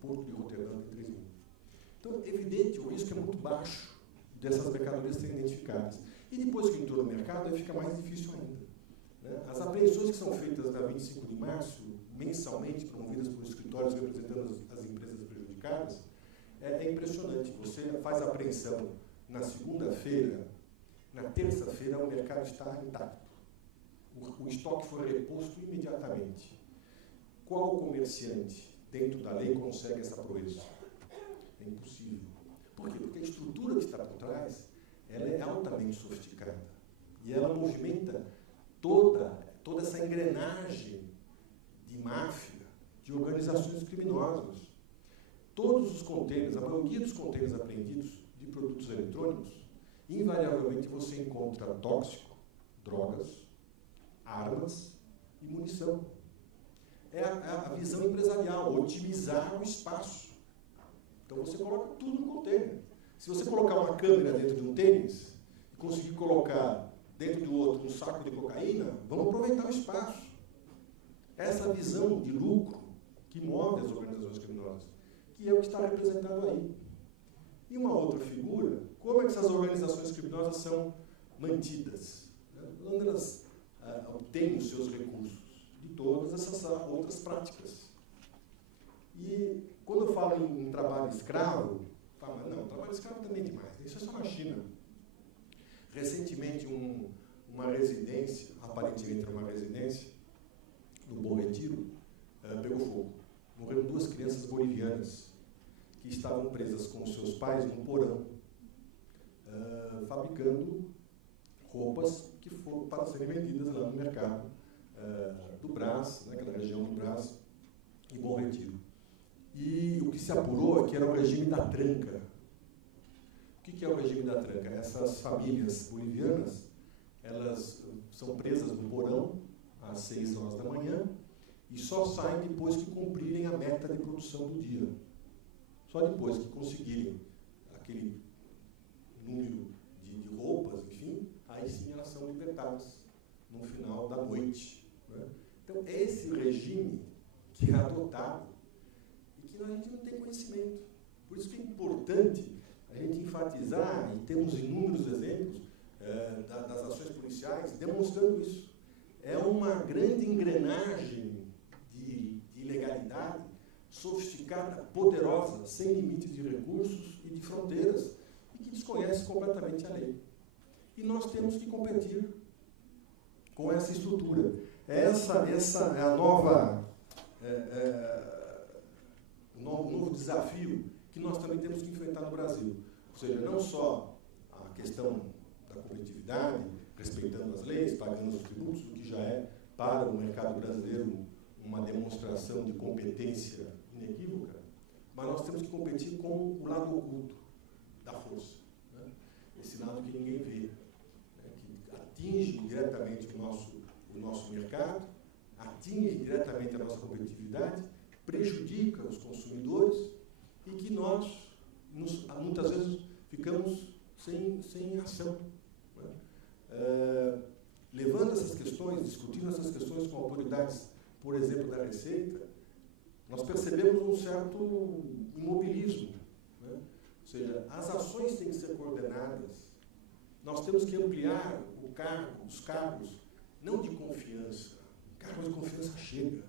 Porto de Roterdã tem 3 mil. Então, é evidente, o risco é muito baixo dessas mercadorias serem identificadas. E depois que entrou no mercado, aí fica mais difícil ainda. Né? As apreensões que são feitas na 25 de março, mensalmente, promovidas por escritórios representando as empresas prejudicadas, é impressionante. Você faz a apreensão na segunda-feira, na terça-feira o mercado está intacto. O estoque foi reposto imediatamente. Qual comerciante, dentro da lei, consegue essa proeza? É impossível. Por quê? Porque a estrutura que está por trás, ela é altamente sofisticada. E ela movimenta toda essa engrenagem de máfia, de organizações criminosas. Todos os contêineres, a maioria dos contêineres apreendidos de produtos eletrônicos, invariavelmente você encontra tóxico, drogas, armas e munição. É a visão empresarial, otimizar o espaço. Então você coloca tudo no contêiner. Se você colocar uma câmera dentro de um tênis e conseguir colocar dentro do outro um saco de cocaína, vamos aproveitar o espaço. Essa visão de lucro que move as organizações criminosas, que é o que está representado aí. E uma outra figura, como é que essas organizações criminosas são mantidas? Onde elas obtêm os seus recursos? De todas essas outras práticas. E quando eu falo em trabalho escravo, falo, não, trabalho escravo também é demais, isso é só na China. Recentemente, uma residência, aparentemente era uma residência, no Bom Retiro, pegou fogo. Morreram 2 crianças bolivianas que estavam presas com seus pais num porão, fabricando roupas que foram para serem vendidas lá no mercado do Brás, naquela região do Brás e Bom Retiro. E o que se apurou é que era o regime da tranca. O que é o regime da tranca? Essas famílias bolivianas, elas são presas no porão às 6 horas da manhã e só saem depois que cumprirem a meta de produção do dia. Só depois que conseguirem aquele número de roupas, enfim, aí sim elas são libertadas no final da noite. Né? Então, é esse regime que é adotado e que a gente não tem conhecimento. Por isso que é importante a gente enfatizar, e temos inúmeros exemplos das ações policiais demonstrando isso. É uma grande engrenagem de ilegalidade, sofisticada, poderosa, sem limites de recursos e de fronteiras, e que desconhece completamente a lei. E nós temos que competir com essa estrutura. Essa é a nova, o novo desafio que nós também temos que enfrentar no Brasil. Ou seja, não só a questão da competitividade, respeitando as leis, pagando os tributos, o que já é para o mercado brasileiro uma demonstração de competência inequívoca, mas nós temos que competir com o lado oculto da força, né? Esse lado que ninguém vê, né? Que atinge diretamente o nosso mercado, atinge diretamente a nossa competitividade, prejudica os consumidores e que nós, muitas vezes, ficamos sem ação. Né? Levando essas questões, discutindo essas questões com autoridades, por exemplo, da Receita, nós percebemos um certo imobilismo. Né? Ou seja, as ações têm que ser coordenadas, nós temos que ampliar os cargos, não de confiança, cargos de confiança chega,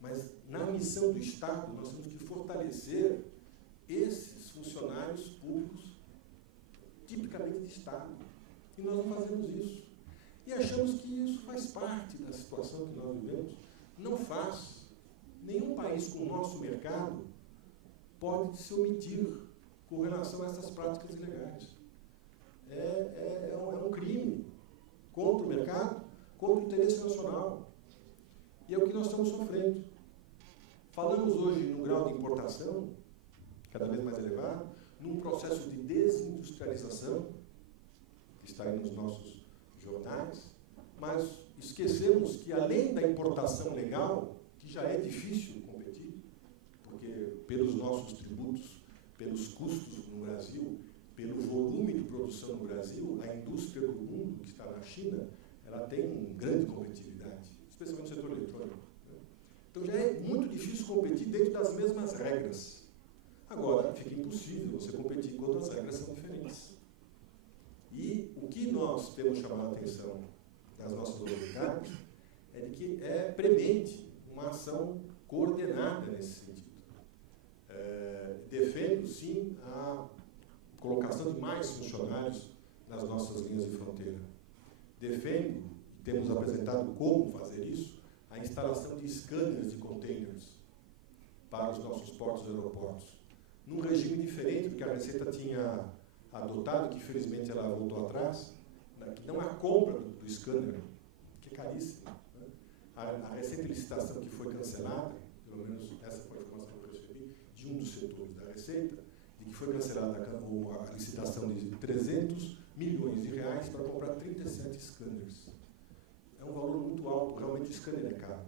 mas na missão do Estado nós temos que fortalecer esses funcionários públicos tipicamente de Estado. E nós não fazemos isso. E achamos que isso faz parte da situação que nós vivemos. Não faz. Nenhum país com o nosso mercado pode se omitir com relação a essas práticas ilegais. É um crime contra o mercado, contra o interesse nacional. E é o que nós estamos sofrendo. Falamos hoje no grau de importação, cada vez mais elevado, num processo de desindustrialização, que está aí nos nossos jornais, mas esquecemos que, além da importação legal, que já é difícil competir, porque pelos nossos tributos, pelos custos no Brasil, pelo volume de produção no Brasil, a indústria do mundo, que está na China, ela tem grande competitividade, especialmente no setor eletrônico. Né? Então já é muito difícil competir dentro das mesmas regras. Agora, fica impossível você competir quando as regras são diferentes. E o que nós temos chamado a atenção das nossas autoridades é de que é premente uma ação coordenada nesse sentido. Defendo, sim, a colocação de mais funcionários nas nossas linhas de fronteira. Defendo, e temos apresentado como fazer isso, a instalação de scanners de containers para os nossos portos e aeroportos, num regime diferente do que a Receita tinha adotado, que infelizmente ela voltou atrás, né, que não há compra do scanner, que é caríssimo. Né? A recente licitação que foi cancelada, pelo menos essa foi a informação que eu recebi, de um dos setores da Receita, de que foi cancelada a licitação de 300 milhões de reais para comprar 37 scanners. É um valor muito alto, realmente o scanner é caro.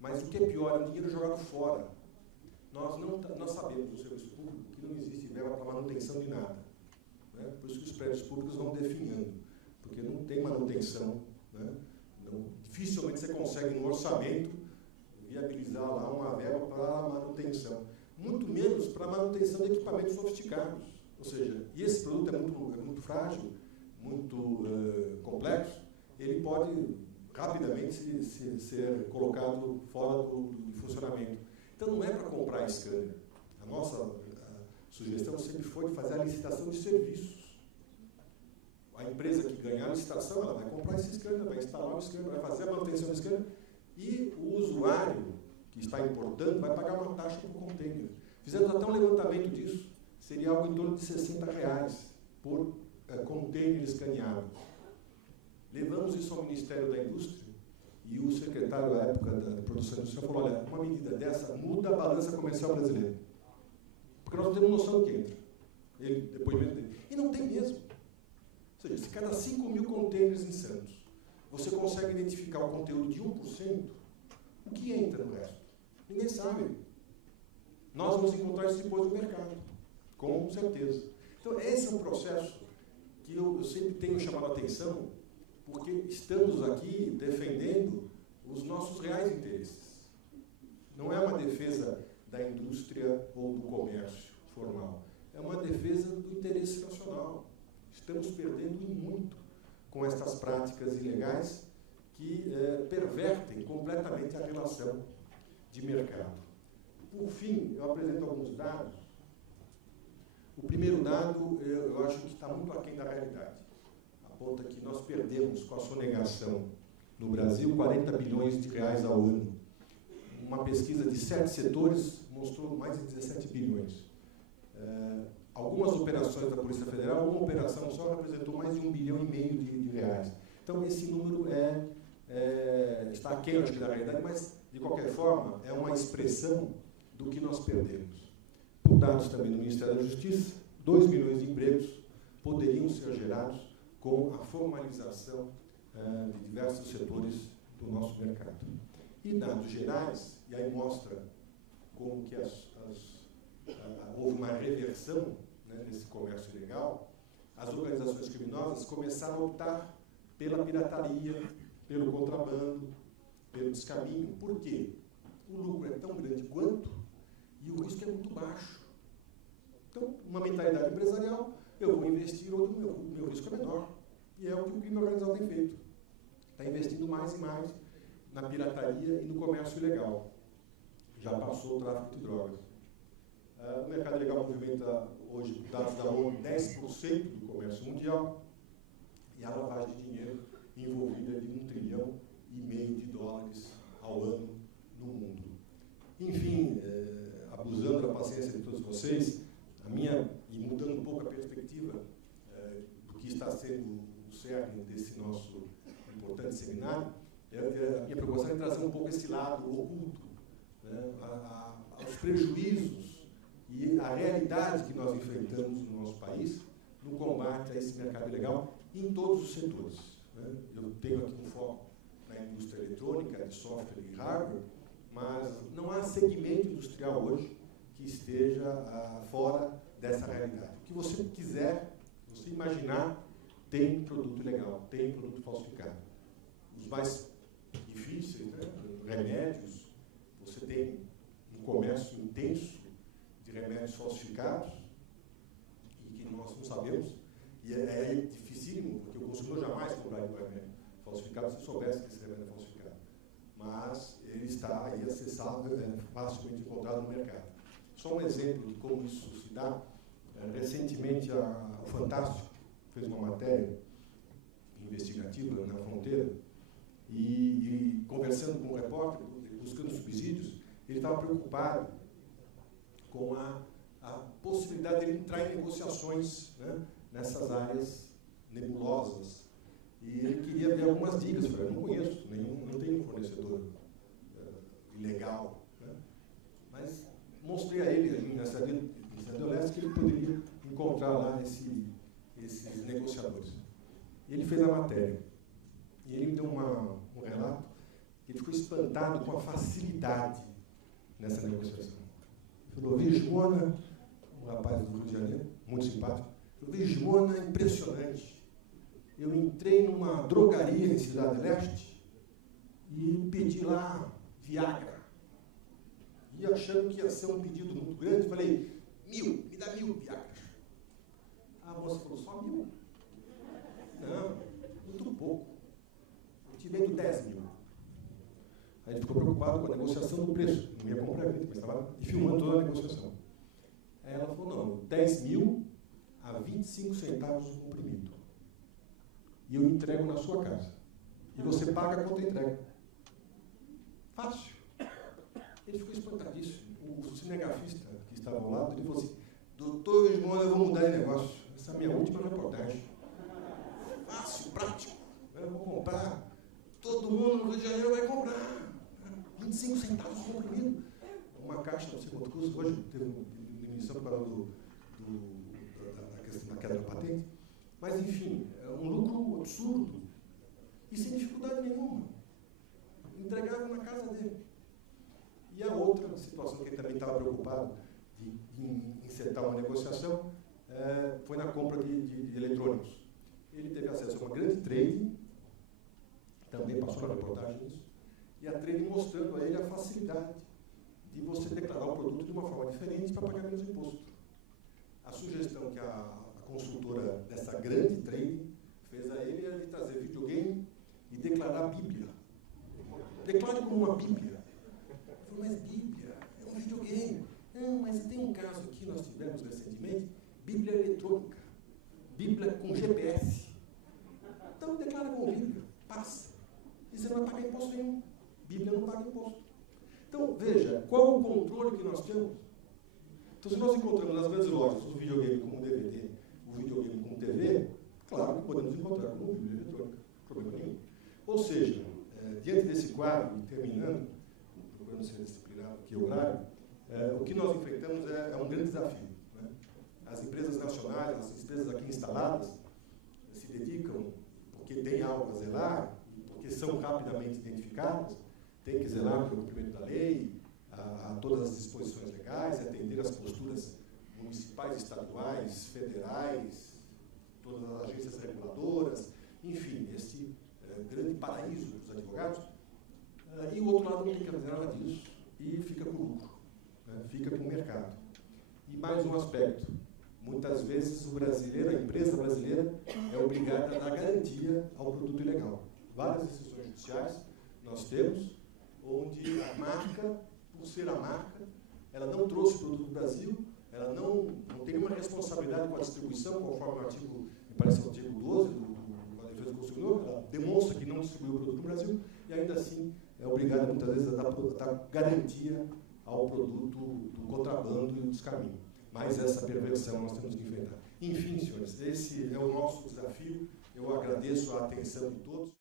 Mas o que é pior é o dinheiro jogado fora. Nós sabemos no serviço público que não existe verba para manutenção de nada. Né? Por isso que os prédios públicos vão definhando, porque não tem manutenção. Né? Dificilmente você consegue, no orçamento, viabilizar lá uma verba para a manutenção. Muito menos para a manutenção de equipamentos sofisticados. Ou seja, e esse produto é muito frágil, muito complexo, ele pode rapidamente ser colocado fora do funcionamento. Então, não é para comprar scanner. A nossa sugestão sempre foi de fazer a licitação de serviços. A empresa que ganhar a licitação, ela vai comprar esse scanner, vai instalar o scanner, vai fazer a manutenção do scanner, e o usuário que está importando vai pagar uma taxa por container. Fizemos até um levantamento disso. Seria algo em torno de R$60 por container escaneado. Levamos isso ao Ministério da Indústria e o secretário da época da produção industrial falou, olha, uma medida dessa muda a balança comercial brasileira. Porque nós não temos noção do que entra. Ele, depoimento dele. E não tem mesmo. Ou seja, se cada 5.000 containers em Santos você consegue identificar o conteúdo de 1%, o que entra no resto? Ninguém sabe. Nós vamos encontrar isso depois no mercado, com certeza. Então, esse é um processo que eu sempre tenho chamado a atenção, porque estamos aqui defendendo os nossos reais interesses. Não é uma defesa da indústria ou do comércio formal. É uma defesa do interesse nacional. Estamos perdendo muito com estas práticas ilegais que pervertem completamente a relação de mercado. Por fim, eu apresento alguns dados. O primeiro dado, eu acho que está muito aquém da realidade. Aponta que nós perdemos, com a sonegação no Brasil, 40 bilhões de reais ao ano. Uma pesquisa de 7 setores mostrou mais de 17 bilhões. Algumas operações da Polícia Federal, uma operação só representou mais de 1,5 bilhão de reais. Então, esse número está aquém, acho que, da realidade, mas, de qualquer forma, é uma expressão do que nós perdemos. Por dados também do Ministério da Justiça, 2 milhões de empregos poderiam ser gerados com a formalização de diversos setores do nosso mercado. E dados gerais, e aí mostra como que houve uma reversão, né, desse comércio ilegal, as organizações criminosas começaram a optar pela pirataria, pelo contrabando, pelo descaminho. Por quê? O lucro é tão grande quanto e o risco é muito baixo. Então, uma mentalidade empresarial, eu vou investir, ou o meu risco é menor. E é o que o crime organizado tem feito. Está investindo mais e mais na pirataria e no comércio ilegal. Já passou o tráfico de drogas. O mercado ilegal movimenta hoje, dados da ONU, 10% do comércio mundial, e a lavagem de dinheiro envolvida é de US$1,5 trilhão ao ano no mundo. Enfim, abusando da paciência de todos vocês, e mudando um pouco a perspectiva do que está sendo o cerne desse nosso importante seminário, a minha preocupação é trazer um pouco esse lado oculto, né, aos prejuízos e a realidade que nós enfrentamos no nosso país no combate a esse mercado ilegal em todos os setores. Né? Eu tenho aqui um foco na indústria eletrônica, de software e hardware, mas não há segmento industrial hoje que esteja fora dessa realidade. O que você quiser, você imaginar, tem produto ilegal, tem produto falsificado. Os mais difíceis, né, remédios, você tem intenso de remédios falsificados e que nós não sabemos. E é dificílimo, porque o consumidor jamais compraria um remédio falsificado se soubesse que esse remédio é falsificado. Mas ele está aí acessável, facilmente encontrado no mercado. Só um exemplo de como isso se dá. Recentemente, o Fantástico fez uma matéria investigativa na Fronteira e conversando com o repórter, buscando subsídios, ele estava preocupado com a possibilidade de ele entrar em negociações, né, nessas áreas nebulosas. E ele queria ver algumas dicas. Eu falei, eu não conheço, não tenho um fornecedor ilegal. Né? Mas mostrei a ele, nessa Leste, que ele poderia encontrar lá esses negociadores. E ele fez a matéria. E ele me deu um relato que ele ficou espantado com a facilidade nessa negociação. Ele falou, Vismona, um rapaz do Rio de Janeiro, muito simpático, Vismona é impressionante. Eu entrei numa drogaria em Cidade Leste e pedi lá Viagra. E achando que ia ser um pedido muito grande, falei, 1000, me dá 1000 Viagras. A moça falou, só 1000? Não, muito pouco. Eu te vendo 10.000. Aí ele ficou preocupado com a negociação do preço. Não ia comprar vida, mas estava filmando toda a negociação. Aí ela falou, não, 10.000 a 25 centavos o comprimido. E eu entrego na sua casa. E você paga quanto entrega. Fácil. Ele ficou espantadíssimo. O cinegrafista que estava ao lado, ele falou assim, doutor Vismona, eu vou mudar de negócio. Essa é a minha última reportagem. Fácil, prático. Eu vou comprar. Todo mundo no Rio de Janeiro vai comprar. 25 centavos o comprimido. Uma caixa, não sei quanto custa. Hoje teve uma diminuição por causa da questão da queda da patente. Mas, enfim, é um lucro absurdo. E sem dificuldade nenhuma. Entregava na casa dele. E a outra situação que ele também estava preocupado de encetar uma negociação foi na compra de eletrônicos. Ele teve acesso a uma grande trade, também passou na reportagem isso, e a trade mostrando a ele a facilidade de você declarar o produto de uma forma diferente para pagar menos imposto. A sugestão que a consultora dessa grande trade fez a ele era de trazer videogame e declarar a Bíblia. Declare como uma Bíblia. Eu falei, mas Bíblia é um videogame. Não, mas tem um caso aqui, nós tivemos recentemente, Bíblia eletrônica. Bíblia com GPS. Então declara como Bíblia, passa. E você não vai pagar imposto nenhum. Bíblia não paga imposto. Então, veja, qual o controle que nós temos? Então, se nós encontramos nas grandes lojas o videogame como DVD, o videogame como TV, claro que podemos encontrar como Bíblia eletrônica. Problema nenhum. Ou seja, diante desse quadro, terminando, procurando ser disciplinado aqui o horário, o que nós enfrentamos é um grande desafio. Né? As empresas nacionais, as empresas aqui instaladas, se dedicam, porque tem algo a zelar, porque são rapidamente identificadas, tem que zelar pelo cumprimento da lei, a todas as disposições legais, atender as posturas municipais, estaduais, federais, todas as agências reguladoras, enfim, este grande paraíso dos advogados. E o outro lado não tem que fazer nada disso e fica com lucro, né? Fica com o mercado. E mais um aspecto, muitas vezes o brasileiro, a empresa brasileira, é obrigada a dar garantia ao produto ilegal. Várias decisões judiciais nós temos, onde a marca, por ser a marca, ela não trouxe o produto do Brasil, ela não tem nenhuma responsabilidade com a distribuição, conforme o artigo, me parece o artigo 12 da Defesa do Consumidor, ela demonstra que não distribuiu o produto no Brasil, e ainda assim é obrigada muitas vezes a dar garantia ao produto do contrabando e do descaminho. Mas essa perversão nós temos que enfrentar. Enfim, senhores, esse é o nosso desafio. Eu agradeço a atenção de todos.